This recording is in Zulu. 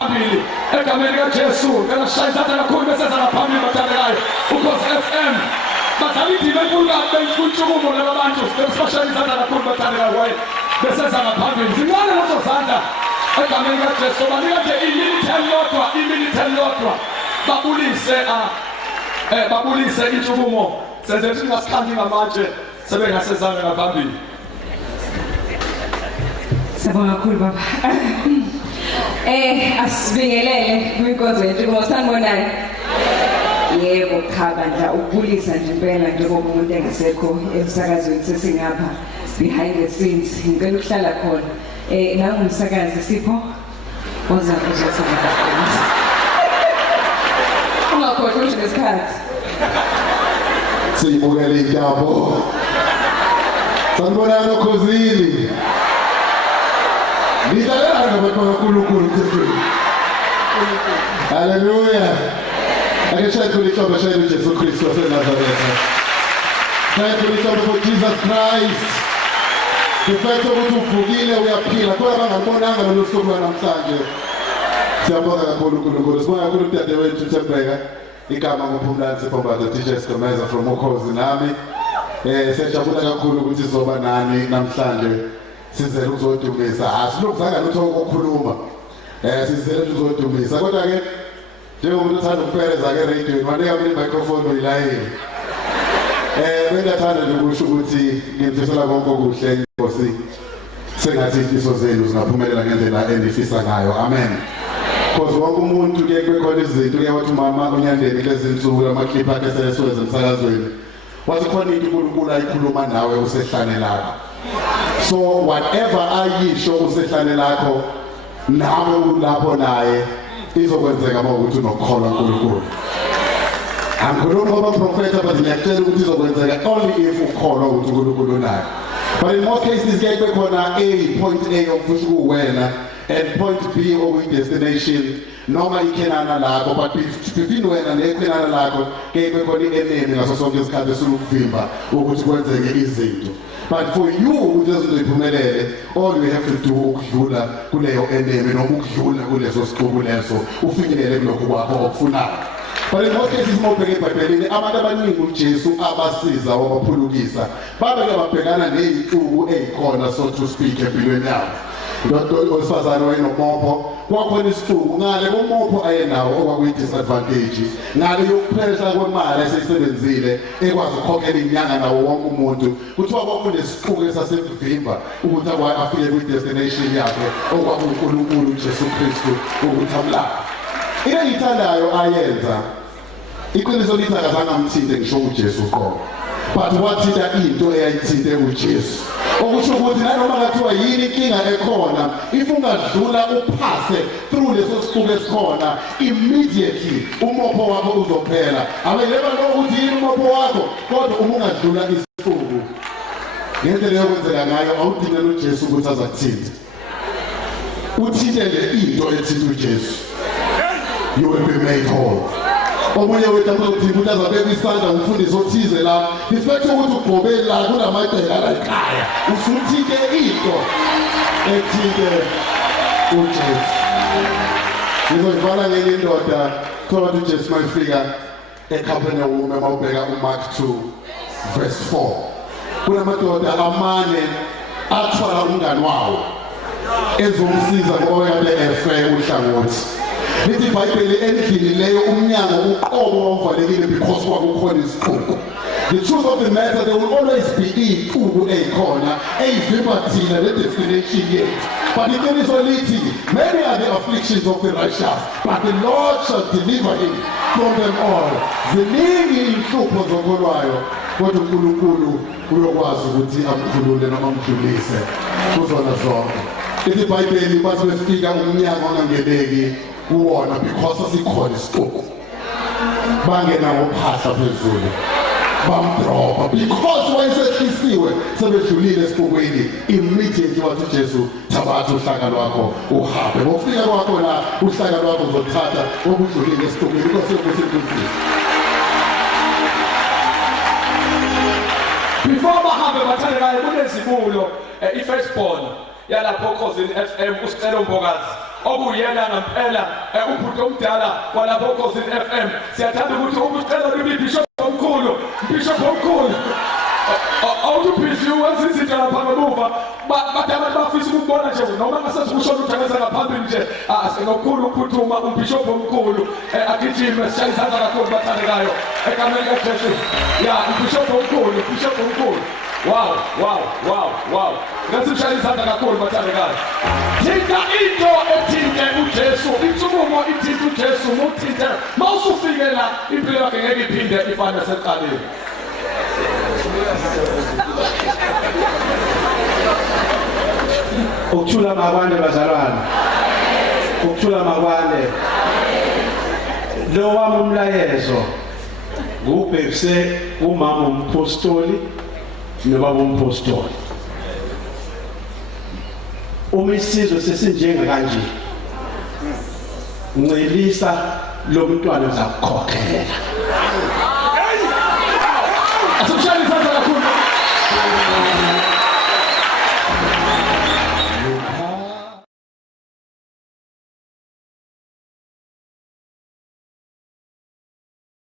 phambili egameni kaJesu ngeke shayisana kakhulu bese sala phambili bathandekayo ukhosi FM badlala indima enkulu kabi kuntshukumo labantu sibashayisana kakhulu bathandekayo kwaye bese sala phambili sincane lezo zandla egameni kaJesu banika nje iminute elodwa babulise intshukumo senze singasikhanyi ngamatshe sebengasezanga ngaphambili. Sabonga kakhulu baba. Asibingelele kwinkonzo yentshukumo sanibonani. Yebo cha bandla ukubulisa nje impela njengoba umuntu engasekho emsakazweni sesingapha behind the scenes ngicela ukuhlala khona. Nawe umsakazi Sipho uzosebenzisa. Ungakhohlwa nje ngesikhathi. Siyibukele indaba. Sanibonani okhosini. Nidlalela ngabantu bakaNkulunkulu kuphela. Hallelujah. Akashaya kulithoba shaya uJesu Kristu waseNazaretha. Shaya kulithoba for Jesus Christ. Kufethe ukuthi uvukile uyaphila kodwa bangabonanga lo suku namhlanje. Siyabonga kakhulu uNkulunkulu. Sibonga kakhulu uDade wethu Thembeka. Igama ngophumlani sibomba the DJ Skomeza from Ukhozi nami. Siyajabula kakhulu ukuthi sizoba nani namhlanje. Sizele uzodumisa asilukuzanga lutho ukukhuluma sizele uzodumisa kodwa ke njengomuntu othanda ukupereza ke radio wanika mina microphone uyilayini bengathanda nje ukusho ukuthi ngimfisela konke okuhle inkosi sengathi ifiso zenu zingaphumelela ngendlela endifisa ngayo amen because wonke umuntu ke bekhona izinto ke wathi mama unyandeni lezi insuku lamakhipha akhe sesizwe emsakazweni wathi khona into uNkulunkulu ayikhuluma nawe usehlane lakho. So whatever ayisho usehlane lakho nawe ulapho naye izokwenzeka mawukuthi unokukholwa uNkulunkulu. Angikhulumi ngoba prophet but ngiyakutshela ukuthi izokwenzeka only if ukholwa ukuthi uNkulunkulu naye. But in most cases ke bekhona A point A ofusha kuwena and point B okuyi destination noma ikhenana lakho but between wena nekhenana lakho ke bekhona enemy ngaso sonke isikhathi esilukuvimba ukuthi kwenzeke izinto. But for you ukuthi uziphumelele all you have to do ukudlula kuleyo enemy noma ukudlula kuleso siqubu leso ufikelele kulokho kwakho okufunayo. But in most cases mawubheke eBhayibhelini abantu abaningi uJesu abasiza wabaphulukisa babe babhekana nezinhlungu ezikhona so to speak empilweni yabo. Ndodo osifazane wayenomopho kwakhona isihluku ngale bomopho ayenawo okwakuyi disadvantage ngale yokuphesha kwemali eseyisebenzile ekwazi ukukhokhela inyanga nawo wonke umuntu kuthiwa kwakunesihluku esasemvimba ukuthi afike ku destination yakhe okwakuNkulunkulu uJesu Kristu ukuthi amlaphe. Into engiyithandayo ayenza iqiniso lithi akazange amthinte ngisho uJesu qho but wathinta into eyayithinte uJesu okusho ukuthi nanoma ngathiwa yini inkinga ekhona if ungadlula uphase through leso siqubu esikhona immediately umopho wakho uzophela abeleba lo ukuthi yini umopho wakho kodwa uma ungadlula isiqubu ngendlela yokwenzeka ngayo awudinga uJesu ukuthi azakuthinta uthinte le into ethinta uJesu you will be made whole. Omunye wethu uthi umuntu azabeka isandla umfundisi othize la ispector ukuthi ugqobele la kunamagcela la ekhaya usuthike into ethike uJesu ngizoyivala ngenye indoda thola uJesu mayifika eCapernaum mawubheka uMark 2 verse 4 kunamadoda amane athwala umngani wawo ezomsiza ngoba yabe efe uhlangothi. Lithi iBhayibheli endlini leyo umnyango uqobo wawuvalekile because kwakukhona isiqubu. The truth of the matter there will always be iqubu ekhona eyivimba thina le destination yethu. But iqiniso lithi many are the afflictions of the righteous but the Lord shall deliver him from them all. Ziningi inhlupho zokholwayo kodwa uNkulunkulu uyokwazi ukuthi amkhulule noma amdlulise kuzona zonke. Lithi iBhayibheli bathi befika umnyango ongangeneki kuwona because asikhona isiqubu bangena ngophahla phezulu bamdroba because wayesehlisiwe sebedlulile esiqubweni immediately wathi Jesu thabatha uhlaka lwakho uhambe ngofika kwakho la uhlaka lwakho uzothatha okudlulile esiqubweni because sekusikhulisa. Before bahambe bathandekayo kunezibulo ifirstborn yalapho Ukhozi FM uSicelo Mbokazi okuyena ngempela ubhuti omdala walapho Khosi FM. Siyathanda ukuthi ukucela libishop omkhulu, bishop omkhulu. Awubhizi wenza izinto lapha ngemuva bathi abantu bafisa ukubona nje noma ngasezikusho ukuthengeza ngaphambili nje asenokukhulu ukuphuthuma umbishop omkhulu agijime sishaya izandla kakhulu bathandekayo ekameni kaJesu ya umbishop omkhulu wow ngathi sishaya izandla kakhulu bathandekayo thinta into ethinte uJesu insukumo ithinte uJesu muthinte mawusufike la impilo yakhe ngeke iphinde ifane seqaleni. Ukuthula makwande bazalwane. Ukuthula makwande. Lo wami umlayezo ngubhekise umama umpostoli nobaba umpostoli. Uma isizwe sesinjenga kanje. Ncelisa lo mntwana uzakukhokhela.